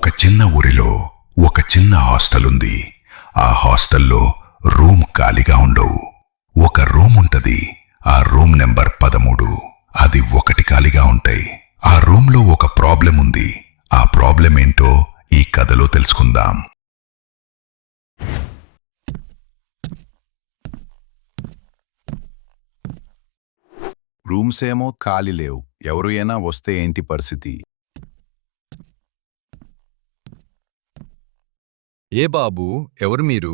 ఒక చిన్న ఊరిలో ఒక చిన్న హాస్టల్ ఉంది. ఆ హాస్టల్లో రూమ్ ఖాళీగా ఉండవు. ఒక రూమ్ ఉంటది. ఆ రూమ్ నెంబర్ 13. అది ఒకటి ఖాళీగా ఉంటాయి. ఆ రూమ్లో ఒక ప్రాబ్లం ఉంది. ఆ ప్రాబ్లం ఏంటో ఈ కథలో తెలుసుకుందాం. రూమ్స్ ఏమో ఖాళీ లేవు. ఎవరు అయినా వస్తే ఏంటి పరిస్థితి? ఏ బాబు, ఎవరు మీరు?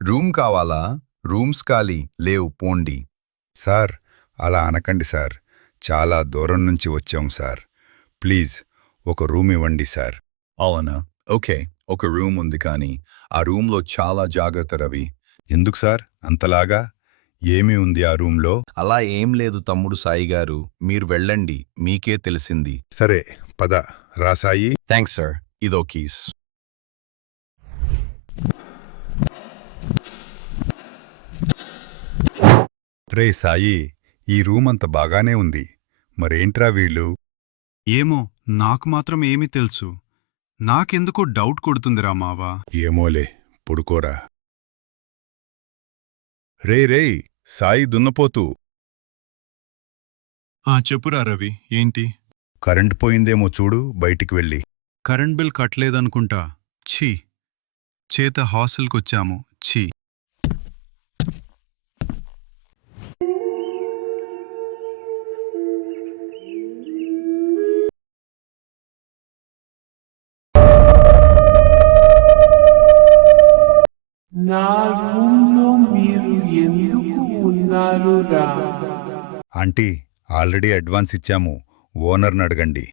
రూమ్ కావాలా? రూమ్స్ ఖాళీ లేవు, పోండి. సార్, అలా అనకండి సార్. చాలా దూరం నుంచి వచ్చాం సార్. ప్లీజ్ ఒక రూమ్ ఇవ్వండి సార్. అవునా, ఓకే, ఒక రూమ్ ఉంది, కానీ ఆ రూమ్లో చాలా జాగ్రత్త రవి. ఎందుకు సార్ అంతలాగా? ఏమి ఉంది ఆ రూమ్లో? అలా ఏం లేదు తమ్ముడు సాయి గారు, మీరు వెళ్ళండి, మీకే తెలిసింది. సరే పద రాసాయి. థ్యాంక్స్ సార్, ఇదో కీస్. రే సాయి, ఈ రూమ్ అంత బాగానే ఉంది. మరేంట్రా వీళ్ళు? ఏమో, నాకు మాత్రం ఏమీ తెలుసు. నాకెందుకో డౌట్ కొడుతుందిరా మావా. ఏమోలే, పుడుకోరా. రే సాయి దున్నపోతూ, చెప్పురా రవి, ఏంటి? కరెంట్ పోయిందేమో చూడు బయటికి వెళ్ళి. కరెంట్ బిల్ కట్టలేదనుకుంటా. ఛీ, చేత హాస్టల్కొచ్చాము. ఛీ. నా రూమ్లో మీరు ఎందుకు ఉన్నారురా? ఆంటీ, ఆల్రెడీ అడ్వాన్స్ ఇచ్చాము. ఓనర్ని అడగండి.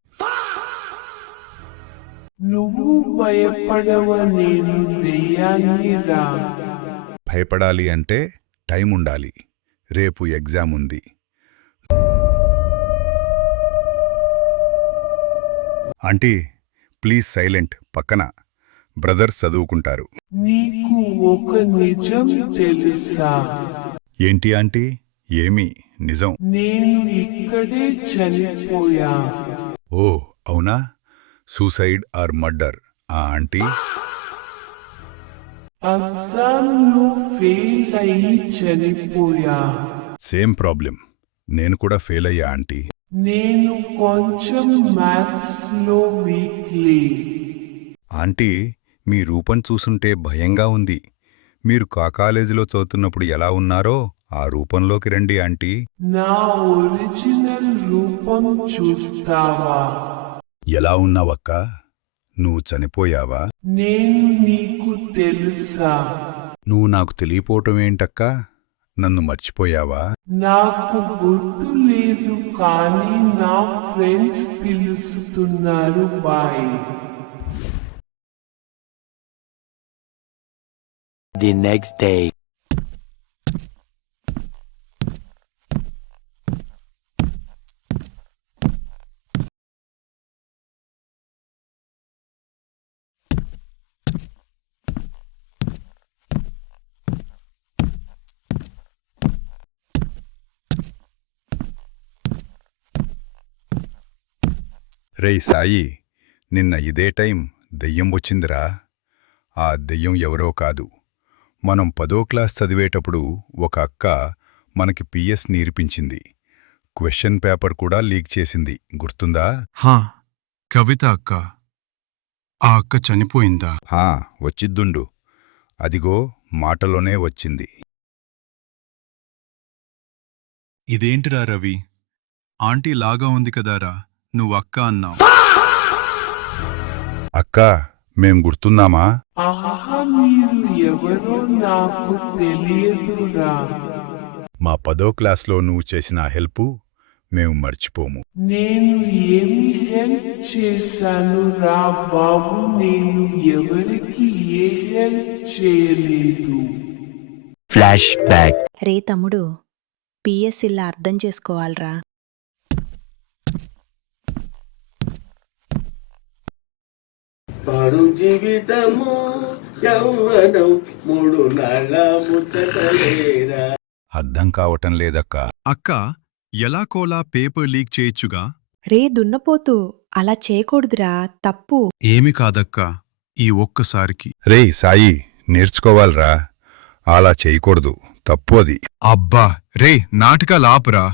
నువ్వు భయపడవ, నేను దెయ్యాన్నిరా. భయపడాలి అంటే టైం ఉండాలి. రేపు ఎగ్జామ్ ఉంది. Aunty, please silent. పక్కన బ్రదర్స్ చదువుకుంటారు. నీకు ఒక నిజం తెలుసా? ఏంటి ఆంటీ? ఏమి నిజం? నేను ఇక్కడే చనిపోయా. ఓ అవునా? Suicide or murder? ఆంటీ, ఎగ్జామ్లో ఫెయిల్ అయ్యి చనిపోయా. Same problem. నేను కూడా ఫెయిల్ అయ్యా ఆంటీ. నేను కొంచెం మ్యాథ్స్లో వీక్లీ. ఆంటీ, మీ రూపం చూసుంటే భయంగా ఉంది. మీరు కాలేజీలో చదువుతున్నప్పుడు ఎలా ఉన్నారో ఆ రూపంలోకి రండి ఆంటీ. నా ఒరిజినల్ రూపం చూస్తావా? ఎలా ఉన్నావక్క? నువ్వు చనిపోయావా? నేను నీకు తెలుసా? నువ్వు నాకు తెలియపోవటం ఏంటక్కా? నన్ను మర్చిపోయావా? నాకు గుర్తు లేదు, కానీ నా ఫ్రెండ్స్ పిలుస్తున్నారు. బాయ్. The next day. రేయ్ సాయి, నిన్న ఇదే టైం దెయ్యం వచ్చిందిరా. ఆ దెయ్యం ఎవరో కాదు. మనం 10వ క్లాస్ చదివేటప్పుడు ఒక అక్క మనకి పిఎస్ నేర్పించింది. క్వశ్చన్ పేపర్ కూడా లీక్ చేసింది, గుర్తుందా? హా, కవిత అక్క. ఆ అక్క చనిపోయిందా? వచ్చిద్దుండు. అదిగో మాటలోనే వచ్చింది. ఇదేంటిరా రవి? ఆంటీ లాగా ఉంది కదారా, నువ్వక్క అన్నావు. అక్కా, మేం గుర్తున్నామా? ఆహా, మీరు ఎవరో నాకు తెలియదురా. మా 10వ క్లాస్లో నువ్వు చేసిన హెల్పు మేము మర్చిపోము. నేను ఏమి హెల్ప్ చేశాను రా బాబు? నేను ఎవరికి ఏ హెల్ప్ చేయలేదు. Flashback. రే తమ్ముడు, పిఎస్ ఇలా అర్థం చేసుకోవాలరా. పాడు జీవితము యౌవనం మూడు నాళ్ళ ముచ్చటలేరా. అర్థం కావటం లేదక్కా. అక్క, ఎలాకోలా పేపర్ లీక్ చేయొచ్చుగా. రే దున్నపోతూ అలా చేయకూడదురా, తప్పు. ఏమి కాదక్కా, ఈ ఒక్కసారికి. రేయ్ సాయి, నేర్చుకోవాలరా. అలా చేయకూడదు, తప్పు అది. అబ్బా రే, నాటకాలాపురా.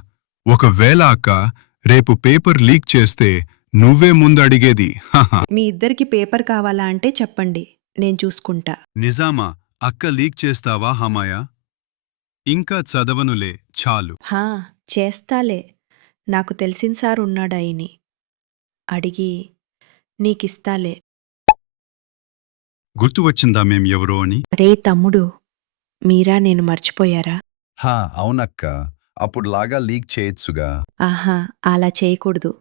ఒకవేళ అక్క రేపు పేపర్ లీక్ చేస్తే నువ్వే ముందు అడిగేది. హహ. మీ ఇద్దరికి పేపర్ కావాలా అంటే చెప్పండి, నేను చూసుకుంటా. నిజామా? అక్క లీక్ చేస్తావా హమాయా? ఇంకా చదవనులే, చాలు. హా, చేస్తాలే. నాకు తెలిసిన సార్ ఉన్నాడాయని అడిగి నీకిస్తాలే. గుర్తు వచ్చిందా మేం ఎవరో అని? రే తమ్ముడు, మీరా నేను మర్చిపోయారా? హా అవునక్క, అప్పుడులాగా లీక్ చేయొచ్చుగా. ఆహా, అలా చేయకూడదు.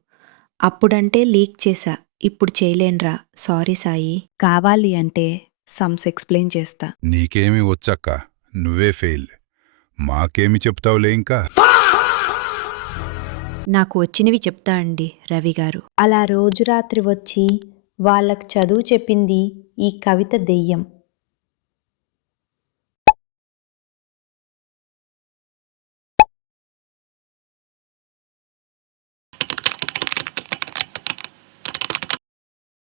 అప్పుడంటే లీక్ చేశా, ఇప్పుడు చేయలేన్రా. సారీ సాయి. కావాలి అంటే సమ్స్ ఎక్స్ప్లెయిన్ చేస్తా. నీకేమి వచ్చక్క, నువ్వే ఫెయిల్. మాకేమి చెప్తావులే ఇంకా. నాకు వచ్చినవి చెప్తా అండి రవిగారు. అలా రోజు రాత్రి వచ్చి వాళ్ళకు చదువు చెప్పింది ఈ కవిత దెయ్యం.